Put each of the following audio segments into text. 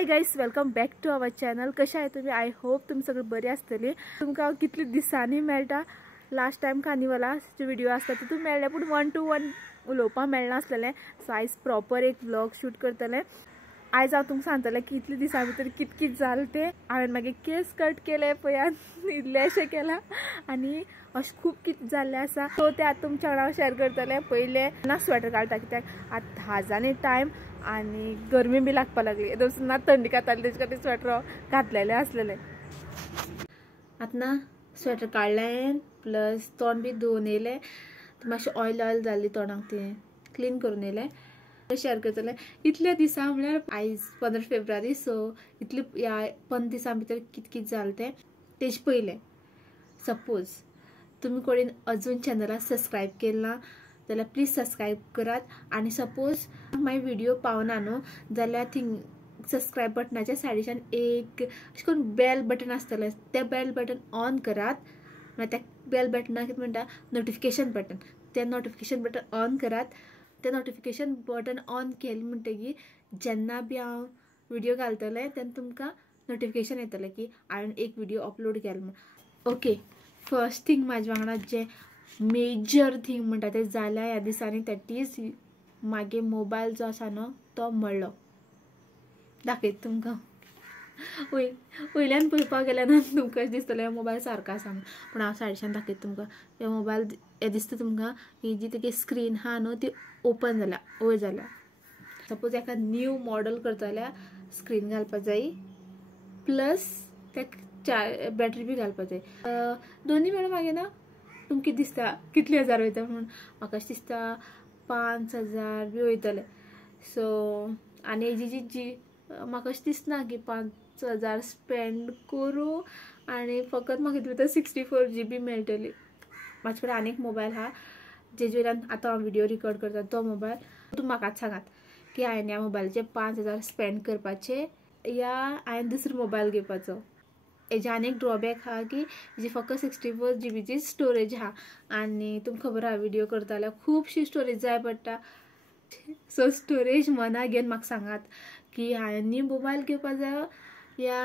High guys, welcome back to our channel. कशा आहे तुम्ही? आय होप तुम्ही सगळे बरे असतले. तुमका कितली दिसांनी मेळटा. लास्ट टाइम कार्निवलाचे व्हिडिओ असता तितून मेळ्ळे पण 1 to 1 उलोवपाक मेळना आसलेले. सो आयज प्रॉपर एक व्लॉग शूट करतले. आयज हांव तुमकां सांगतलें की इतले दिसां भितर कित कित जालें तें. हांवें मागीर केस कट केले पळयात, इल्लेशें केला आनी अशें खूब कित जाल्लें आसा. सो तें आतां तुमच्या वांगडा शेअर करतलें. पयलें ना स्वेटर घालता कित्याक आतां धाजांनी टायम आनी गरमी बी लागपाक लागली. ना थंडी काताली तेजे खातीर स्वेटर घातलेलें आसलेलें. आतां ना स्वेटर काडलें प्लस तोंड बी धुवन येयलें. मातशें ऑयल जाल्ली तोंडाक तें क्लीन करून येयलें. शेअर करतलें. इतले दिसां म्हळ्यार आयज 15 फेब्रुवारी. सो इतले ह्या 15 दिसां भितर कित कित जालें तें तेजे पयलें. सपोज तुमी कोणेन अजून चॅनलाक सबस्क्रायब केलें ना जाल्यार प्लीज सबस्क्रायब करात. आनी सपोज माय व्हिडिओ पावना न्हू जाल्यार थिंग सबस्क्रायब बटनाच्या सायडीच्यान एक अशें करून बेल बटन आसतलें. तें बेल बटन ऑन करात. मागीर त्या बेल बटनाक कितें म्हणटा नोटिफिकेशन बटन. तें नोटिफिकेशन बटन ऑन करात. तें नोटिफिकेशन बटन ऑन केलें म्हणटकीर जेन्ना बी हांव व्हिडिओ घालतलें तेन्ना तुमकां नोटिफिकेशन येतलें की हांवें एक व्हिडिओ अपलोड केलो म्हूण. ओके, फर्स्ट थिंग म्हाजे वांगडा जे मेजर थिंग म्हणटा तें जाल्या ह्या दिसांनी दॅट इज मागे मोबायल जो आसा न्हू तो मोडलो. दाखयता तुमकां. वयल्यान पळोवपाक गेल्यार ना तुमकां दिसतलें मोबायल सारको आसा म्हणून, पूण हांव सायडीच्यान दाखयता तुमकां. हे मोबायल हे दिसता तुमकां ही जी तेगे स्क्रीन आहा न्हू ती ओपन जाल्या, वयर जाल्या. सपोज एका न्यू मॉडल करता जाल्यार स्क्रीन घालपाक जाय प्लस त्या बॅटरी बी घालपाक जाय. दोन्ही मेळून मागीर ना तुमकां कितें दिसता कितले हजार वयता म्हणून. म्हाका अशें दिसता 5,000 बी वयतले. सो आनी हेजी जी म्हाका अशें दिसना की 5,000 स्पेंड करूं आनी फकत म्हाका भितर 64 GB मेळटली. म्हाजे कडेन आनीक मोबायल आहा जेजे वयल्यान आतां हांव व्हिडिओ रिकॉर्ड करता. तो मोबायल तुमी म्हाकाच सांगात की हांवें ह्या मोबायलाचेर 5,000 स्पेंड करपाचे या हांवें दुसरो मोबायल घेवपाचो. हेजे आनीक ड्रॉबॅक आहा की हेजी फकत 64 GB स्टोरेज आहा आनी तुमकां खबर आहा व्हिडिओ करता जाल्यार खुबशी स्टोरेज जाय पडटा. सो स्टोरेज मना घेवन म्हाका सांगात की हांवें न्यू मोबायल घेवपाक जायो या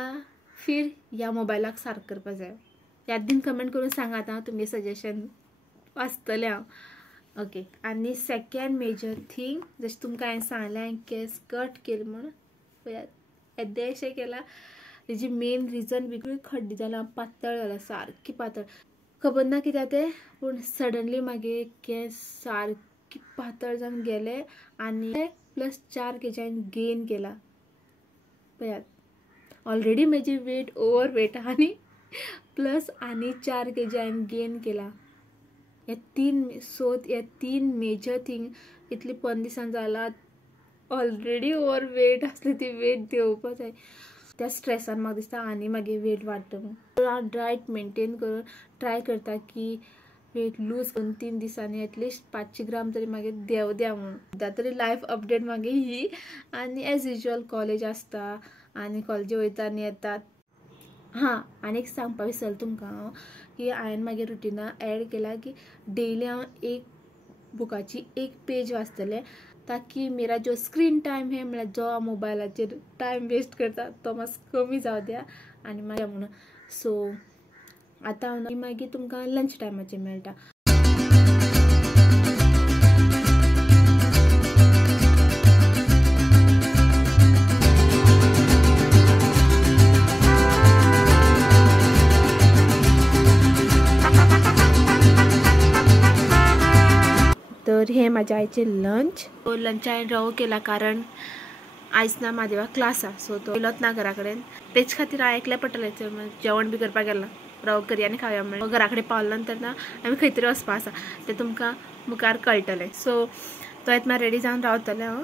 फिर ह्या मोबायलाक सारको करपाक जायो. यादीन कमेंट करून सांगात. हांव तुमगे सजेशन वाचतलें हांव. ओके, आनी सेकेंड मेजर थिंग जशें तुमकां हांवें सांगलें हांवें केस कट केले म्हूण पळयात येदेशें केला. तेजी मेन रिजन वेगळी खड्डी जाला, पातळ जाला, सारकी पातळ. खबर ना कित्याक तें पूण सडनली मागे केस सारकी पातळ जावन गेले आनी प्लस 4 kg हांवें गेन केला. पळयात ऑलरेडी म्हजी वेट ओवर वेट आनी प्लस आनी 4 kg हांवें गेन केला. हे 3 मेजर थिंग इतली 15 दिसां जाला. ऑलरेडी ओवर वेट आसली ती वेट देंवपाक जाय. त्या स्ट्रेसान म्हाका दिसता आनी मागीर वेट वाडटा म्हणून. हांव डायट मेंटेन करून ट्राय करता की वेट लूज करून 3 दिसांनी एटलिस्ट 500 ग्राम तरी मागीर देंवद्या म्हणून. सद्या तरी लायफ अपडेट मागीर ही. आनी एज युजल कॉलेज आसता आनी कॉलेजी वयता आनी येतात. हां, आनी एक सांगपाक विसरलें तुमकां हांव की हांवें मागीर रुटिना एड केला की डेली हांव एक बुकाची एक पेज वाचतलें ताकी मेरा जो स्क्रीन टायम है म्हळ्यार जो मोबायलाचेर टायम वेस्ट करता तो मातसो कमी जावं द्या आनी मागीर म्हणून. सो आतां हांव मागीर तुमकां लंच टायमाचेर मेळटा. तर हे म्हाजे आयचे लंच. लंच हांवें रवो केला कारण आयज ना म्हादेवा क्लास आसा. सो तो येयलोच ना घरा कडेन. तेजे खातीर हांव एकलें पडटलें जेवण बी करपाक गेलां. रवो करया आनी खावया म्हणून. घरा कडेन पावले नंतर ना आमी खंय तरी वचपा आसा तें तुमकां मुखार कळटलें. सो तो येतना रेडी जावन रावतलें हांव.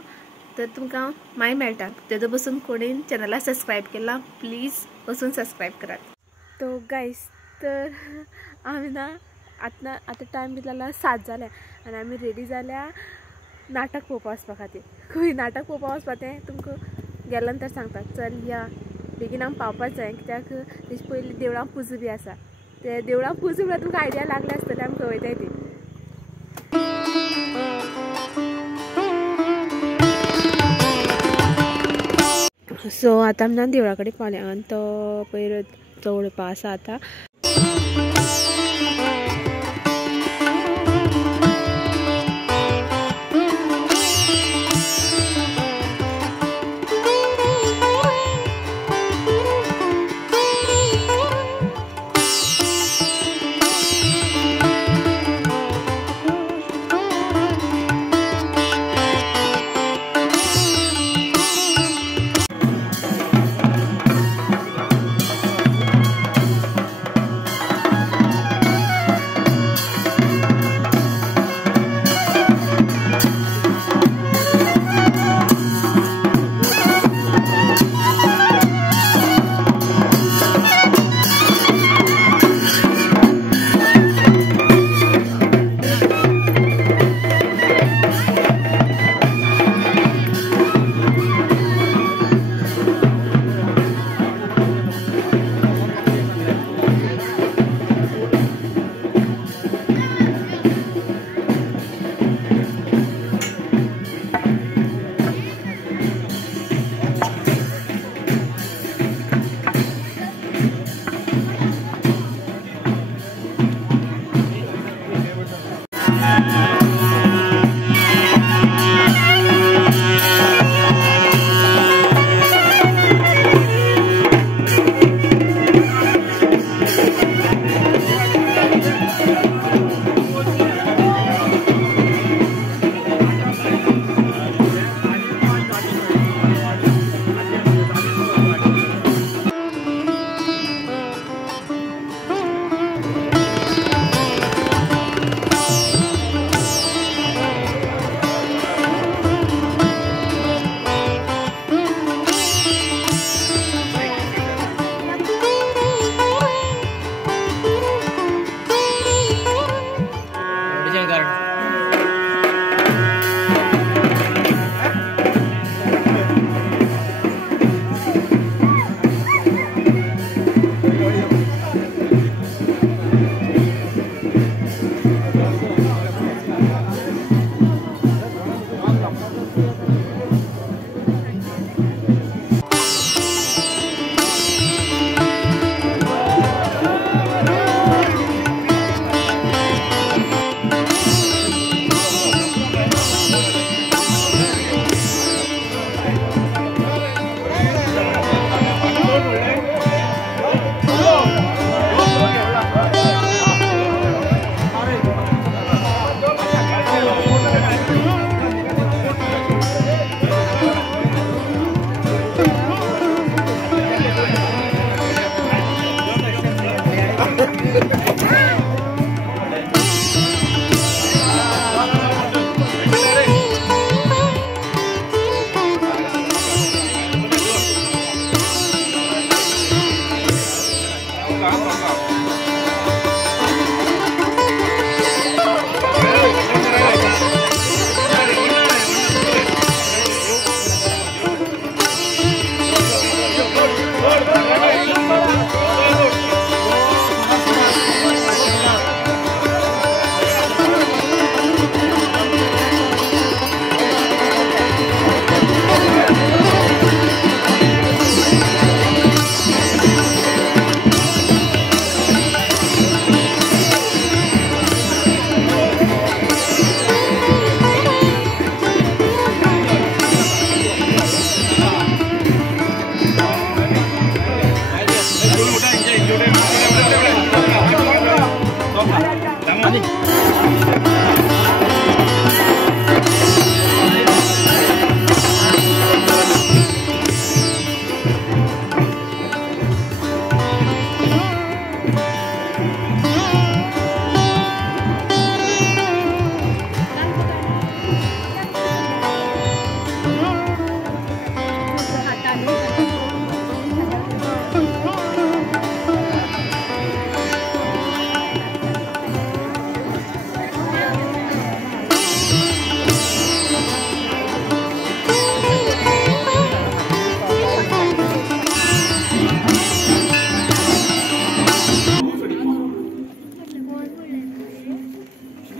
तर तुमकां मागीर मेळटा. तेदो बसून कोणेन चॅनलाक सबस्क्रायब केला प्लीज वचून सबस्क्रायब करात. तो गायस तर आमी ना आतां टायम बी जाला 7 जाल्या आनी आमी रेडी जाल्या नाटक पळोवपाक वचपा खातीर. खंय नाटक पळोवपाक वचपा तें तुमकां गेल्या नंतर सांगता. चल या बेगीन आमकां पावपाक जाय कित्याक तेजे पयलीं देवळां पुजा बी आसा. ते देवळां पुजा म्हळ्यार तुमकां आयडिया लागले आसतलें आमी खंय वयताय ती. सो आता आमी देवळा कडेन पावल्या तो पयर चवळपा आसा आता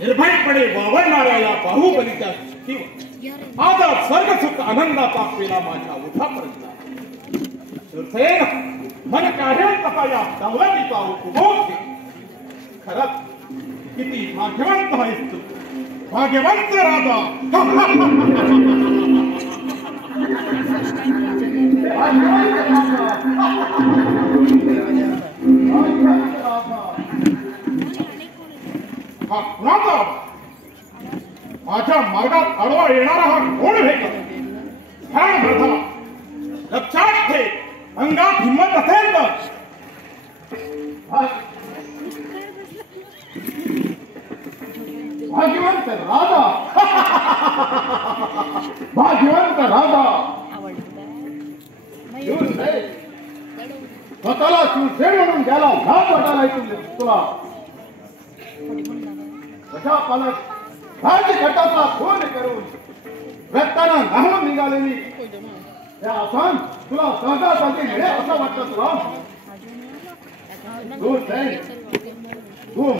निर्भयपणे वावरणाऱ्या बाहुबलीच्या शक्तीवर आता स्वर्गसुख आनंदाचा पेला माझ्या उठापर्यंत सुरसेन मन काढेल तसा या दौलतीचा उपभोग घे. खरंच किती भाग्यवंत आहेस तू, भाग्यवंत राजा. हा कुणाचा माझ्या मार्गात आडवा येणारा हा कोण भेटला? छान माझा लक्षात ठे, अंगात हिंमत असेल तर भाग्यवंत राजा. भाग्यवंत राजा स्वतःला शिवसेन म्हणून द्यायला लाज वाटायला तुला. कशा पालक राज्य गटाचा खून करून रक्तानं नाहून निघालेली या आसान तुला सहजासाठी मिळेल असं वाटतं तुला? दूर जाईल तू.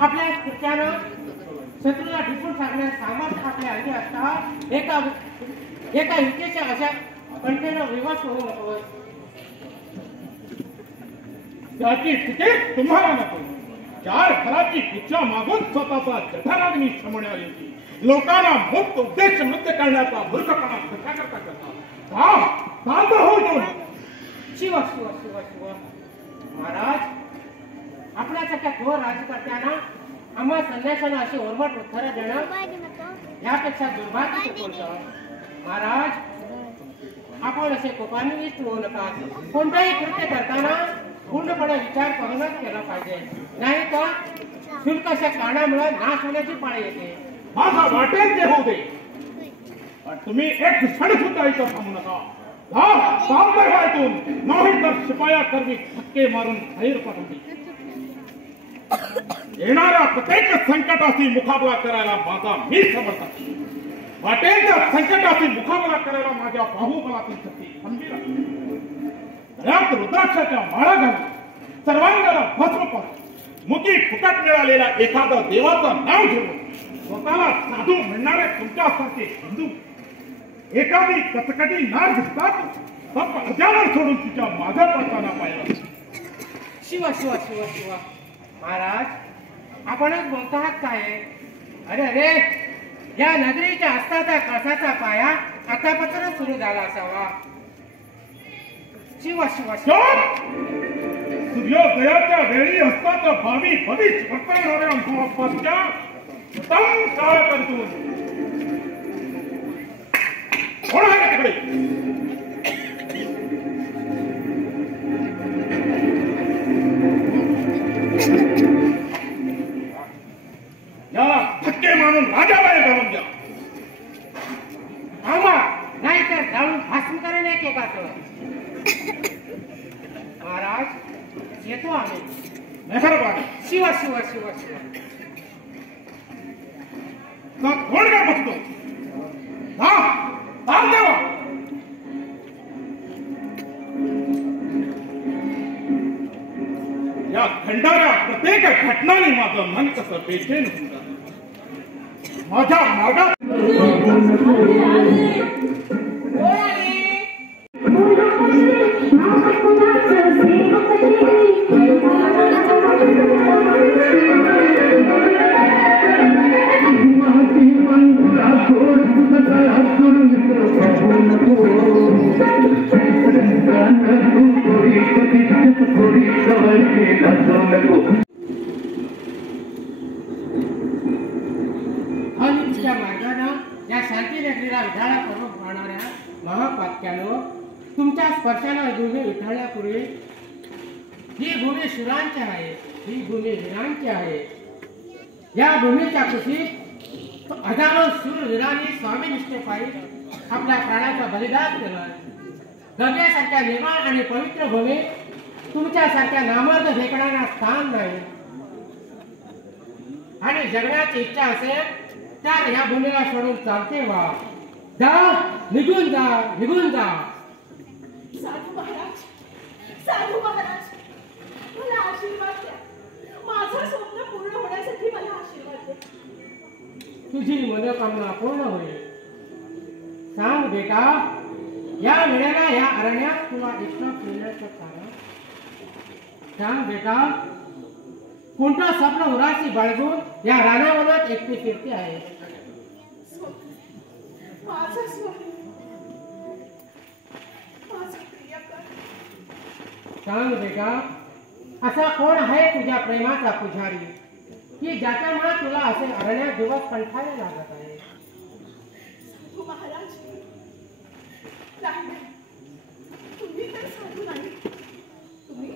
आपल्या कृत्यानं शत्रूला टिपून टाकण्यास सामर्थ्य आपल्या अंगी असता एका युकेच्या अशा कंठेनं विवश होऊ नको. त्याची तिकीट तुम्हाला नको. चार घराची इच्छा मागून स्वतःचा जठराग्नी शमवण्यात येते. लोकांना मुक्त उद्देश नृत्य करण्याचा मूर्खपणा कशा करता होतो. शिव शिव शिव शिव महाराज, आपल्यासारख्या थोर राजकर्त्यांना आम्हा संन्याशांना अशी ओरमट उत्तरं देणं यापेक्षा दुर्भाग्याचं कोणतं? महाराज, आपण असे कोपान्वित होऊ नका. कोणताही कृत्य करताना पूर्णपणे विचार करूनच केला पाहिजे, नाही तर शुल्कशा कारणामुळे नाश होण्याची पाळी येते. माझा वाटेल ते होऊ दे, पण तुम्ही एक क्षण सुद्धा इथं थांबू नका. नाही तर शिपाया करवी धक्के मारून बाहेर पाठवली. येणाऱ्या प्रत्येक संकटाशी मुकाबला करायला माझा मी समर्थ आहे. वाटेल त्या संकटाशी मुकाबला करायला माझ्या बाहुबलातील शक्ती खंबीर आहे. गळ्यात रुद्राक्षाच्या माळा घालून सर्वांगाला भस्म पाहून मुकी फुकट मिळालेला एखादा देवाचं नाव घेऊन स्वतःला साधू म्हणणारे तुमच्यासारखे हिंदू एखादी कचकटी नार दिसतात तर अर्ध्यावर सोडून तिच्या मागे पडताना पाहिलं. शिव शिव शिव शिव महाराज, आपणच बोलतात काय? अरे अरे, या नगरीच्या असताचा कळसाचा पाया आतापासूनच सुरू झाला असावा. शिव शिव शिव. सूर्योदयाच्या वेळी असतात भावी भविष्य वर्तवणाऱ्या महापाच्या उत्तम काळ करतो. कोण आहे तिकडे? याला धक्के मारून राजाबाहेर घालून द्या. आम्हा नाही तर जाऊन भाषण करेन एकेकाच. महाराज, येतो आम्ही. मेहरबानी. शिव शिव शिव शिव. कोण काय बघतो? देवा. या खंडाऱ्या प्रत्येक घटनाने माझं मन कसं बेचैन होऊन जातं. माझ्या मार्गात अनिच्छा मार्गानं या शांती नगरीला विधाळा करून पाहणाऱ्या महापात्यानं तुमच्या स्पर्शाला भूमी विठाळण्यापूर्वी ही भूमी शिरांची आहे, ही भूमी वीरांची आहे. या भूमीच्या कुशीत हजारो शूरवीरांनी स्वामीनिष्ठेपायी आपल्या प्राणाचा बलिदान केला. गंगेसारख्या निर्माण आणि पवित्र भूमी तुमच्यासारख्या नामर्द फेकणाऱ्या स्थान नाही. आणि जगण्याची इच्छा असेल तर या भूमीला सोडून चालते वा. जा, निघून जा, निघून जा. मनोकामना पूर्ण होईल. सांग बेटा, या वेळेला या अरण्यात तुला एकटा फिरण्याचं कारण सांग बेटा. कोणतं स्वप्न उराशी बाळगून या रानावनात एकटी फिरते आहे? माझं स्वप्न, माझा प्रियकर. सांग बेटा, असा कोण आहे तुझ्या प्रेमाचा पुजारी की ज्याच्यामुळे तुला असे अरण्यात दिवस कंठायला लागत आहे? साधू महाराज, नाही, तुम्ही तर साधू नाही. तुम्ही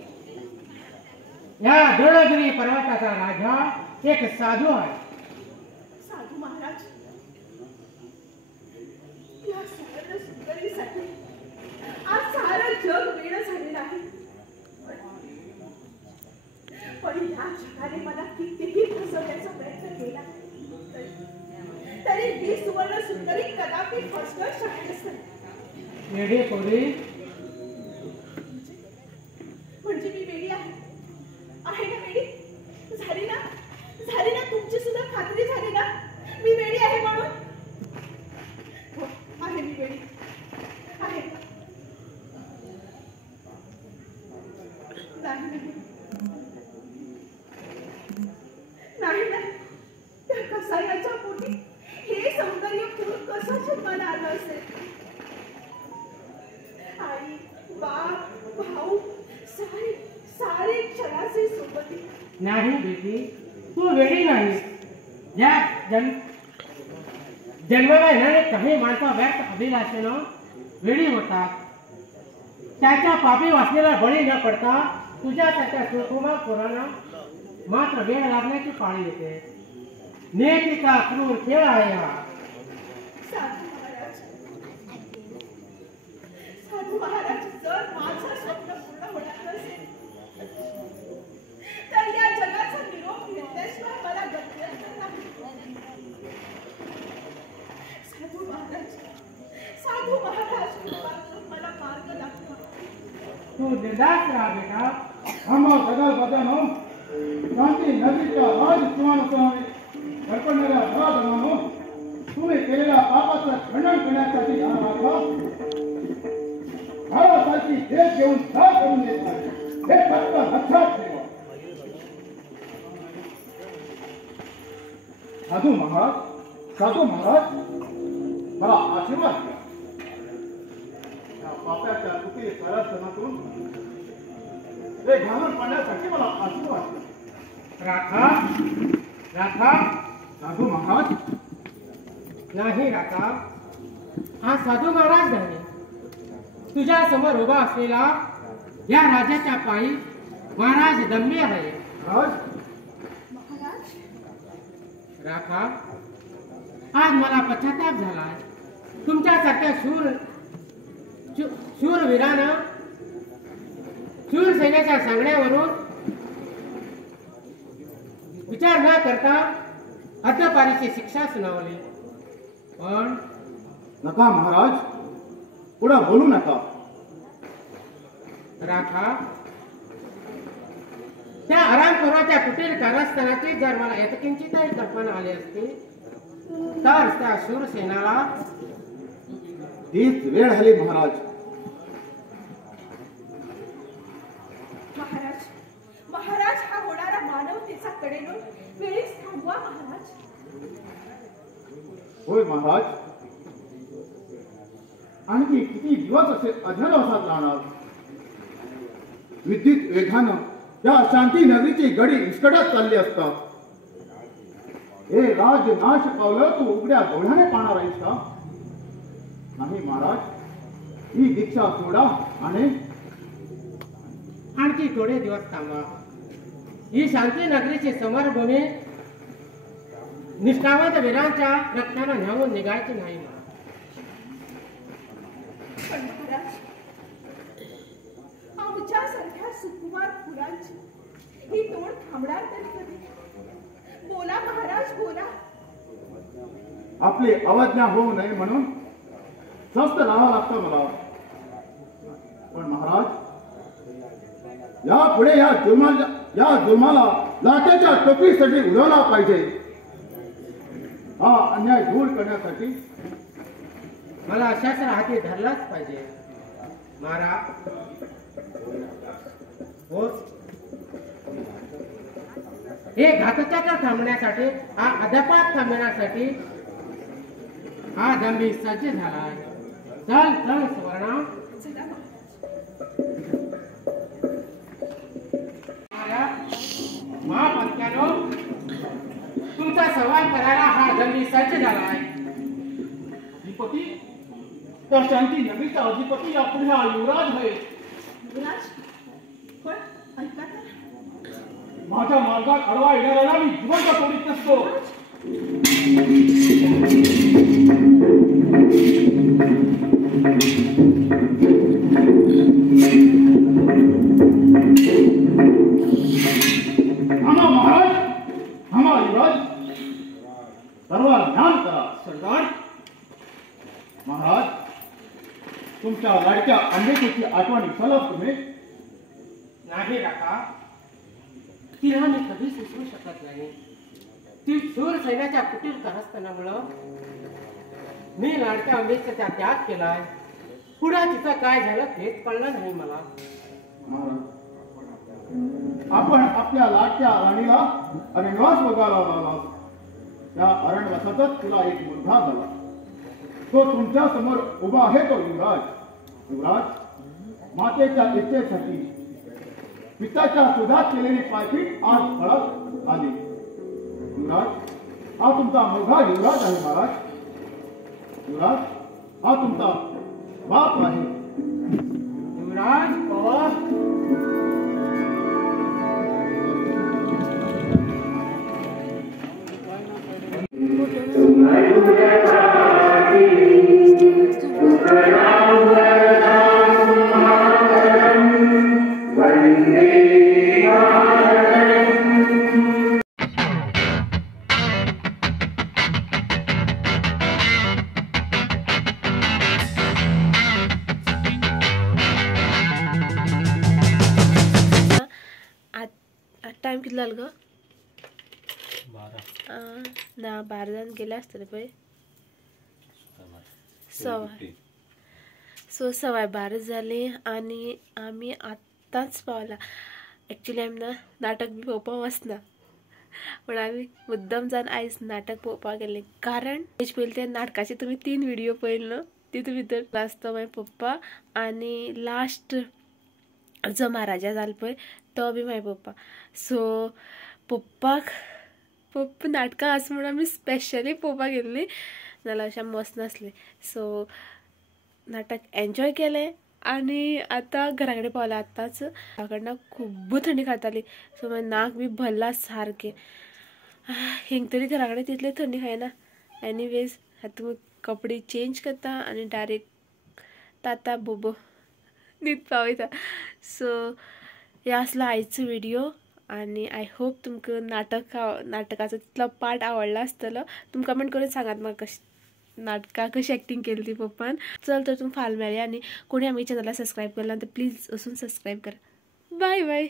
या दृढगिरी पर्वताचा राजा एक साधू आहे. साधू महाराज, या सुवर्ण सुंदरीसाठी आज सारं जग वेळ झालेलं आहे. पण या जगाने मला कितीही फसवण्याचा प्रयत्न केला तरी ही सुवर्ण सुंदरी कदापि फसवू शकलीच नाही. वेडी पोरी, म्हणजे मी वेडी आहे ना वेडी? झाली ना तुमची सुद्धा खात्री झाली ना मी वेडी आहे म्हणून? हो, आहे मी वेडी आहे. नाही त्या कसायाच्या पोटी हे सौंदर्य फुल कसं जन्माला आलं असेल? आई, बाप, भाऊ, सारे क्षणाचे सोबती. नाही बेटी, तू वेडी नाही. या जन्माला येणारे काही माणसं व्यर्थ अभिलाषेनं वेडी होतात. त्याच्या पापी वासनेला बळी न पडता तुझ्यासारख्या सुकुमार पोरांना मात्र वेळ लागण्याची पाळी येते. नियतीचा क्रूर खेळ आहे हा. साधू महाराज, जर माझं स्वप्न पूर्ण होणार नसेल तर या जगाचा निरोप घेतल्याशिवाय मला गत्यंतर नाही. साधू महाराज, मला मार्ग दाखवा. तू निर्धास्त राहा बेटा. आम्हा सगळ बदनो शांती नदीच्या राजसीमानुसार कल्पनेला राजमानो तुम्ही केलेल्या पापाचं खंडन करण्यासाठी भावासारखी देश घेऊन का करून देत नाही हे फक्त लक्षात ठेवा. साधू महाराज, मला आशीर्वाद द्या. या पाप्याच्या कुटी कारस्थानातून हे घालून पाडण्यासाठी मला आशीर्वाद द्या. राखा साधू महाराज, नाही राखा, हा साधू महाराज नाही. तुझ्या समोर उभा असलेला या राजाच्या पायी महाराज दम्मी आहे. महाराज, राखा, आज मला पश्चाताप झालाय. तुमच्यासारख्या शूरवीरानं शूरसेनेच्या सांगण्यावरून विचार न करता हद्दपारीची शिक्षा सुनावली. पण नका महाराज, पुढे बोलू नका. राखा, त्या आरामपुराच्या कुटील कारस्थानाची जर मला यत्किंचितही कल्पना आली असती तर त्या शूरसेनाला तीच वेळ आली महाराज. महाराज, हा होणारा मानवतेचा कडेलोट वेळीच थांबवा महाराज. होय महाराज, आणखी किती दिवस असे अधरवासात राहणार? विद्युत वेगानं या शांती नगरीची गडी विस्कटत चालली असता. हे राज नाश पावलं तू उघड्या डोळ्याने पाहणार आहेस का? नाही महाराज, ही दीक्षा सोडा आणि आणखी थोडे दिवस थांबा. ही शांती नगरीची समरभूमी निष्ठावंत वीरांच्या रक्तानं न्हावून निघायची नाही. पण महाराज, आमच्यासारख्या सुकुमार फुलांची ही तोड थांबणार तरी कधी? बोला महाराज, बोला. आपली अवज्ञा होऊ नये म्हणून स्वस्थ राहावं लागतं मला. पण महाराज, यापुढे या जुर्माला लाटेच्या टोपीसाठी उडवला पाहिजे. हा अन्याय दूर करण्यासाठी मला अशाच हाती धरलाच पाहिजे. मारा हो, हे घातकाचा थांबण्यासाठी, हा अधपात थांबण्यासाठी हा दंभी सज्ज झालाय. चल चल सुवर्णा. चला महापत्यानो, तुमचा सवाल करायला हा दंभी सज्ज झालाय. अधिपती, त्या शांती नगरीचा अधिपती यापुढे हा युवराज आहे. युवराज पण ऐका तर. माझ्या मार्गात अडवा येणाऱ्याला मी जिवंत सोडित नसतो. थांबा महाराज, थांबा युवराज, सर्व ध्यान करा. सरदार, महाराज, तुमच्या लाडक्या अंबिकेची आठवण विसरलात तुम्ही? नाही काका, तिला मी कधीच विसरू शकत नाही. ती शूर सैन्याच्या कुटीर कारस्थानामुळं मी लाडक्या अंबेचा त्याग केलाय. पुढे तिचं काय झालं तेच कळलं नाही मला. महाराज, आपण आपल्या लाडक्या राणीला अरण्यवास बघायला लावला. त्या अरण्यवासातच तुला एक मुलगा झाला. तो तुमच्या समोर उभा आहे. तो युवराज. युवराज, मातेच्या इच्छेसाठी पित्याच्या सुधात केलेली पायपीट आज फळत आली. युवराज, हा तुमचा मुलगा युवराज आहे. महाराज, युवराज, हा तुमचा बाप आहे. युवराज पवार, टाइम किती झालं ग? 12 जण गेले असतील पै. 12:15 झाले आणि आम्ही आत्ताच पावला. ॲक्च्युली आम्ही ना नाटक बी पोपा वाचना, पण आम्ही मुद्दाम जाऊन आईच नाटक पोपा गेले. कारण पहिले त्या नाटकाचे तुम्ही 3 व्हिडिओ पहिले, ते तुम्ही तर वाचतो माझे पप्पा, आणि लास्ट जो महाराजा झाला पळय तो बी माझे पप्पा. सो पप्पा नाटकां असं म्हणून आम्ही स्पेशली पळोवपाक गेल्ली, नाल्यार अशें मस्त नासलें. सो नाटक एन्जॉय केलें आनी आतां घरा कडेन पावला. आतांच घरा कडल्यान खूब थंडी खाताली, सो म्हाजें नाक बी भरलां सारकें. हिंग तरी घरा कडेन तितली थंडी खायना. एनीवेज आतां कपडे चेंज करता आनी डायरेक्ट ताता बोबो न्हीद पावयता. सो हे आसलो आयचो व्हिडिओ आनी आय होप तुमकां नाटकाचो तितलो पार्ट आवडलो आसतलो. तुमकां कमेंट करून सांगात म्हाका नाटकां कशी एक्टींग केली ती पप्पान. चल तर तुमकां फाल्यां मेळया. आनी कोणी आमच्या चॅनलाक सबस्क्रायब केला तर प्लीज वचून सबस्क्रायब करा. Bye bye.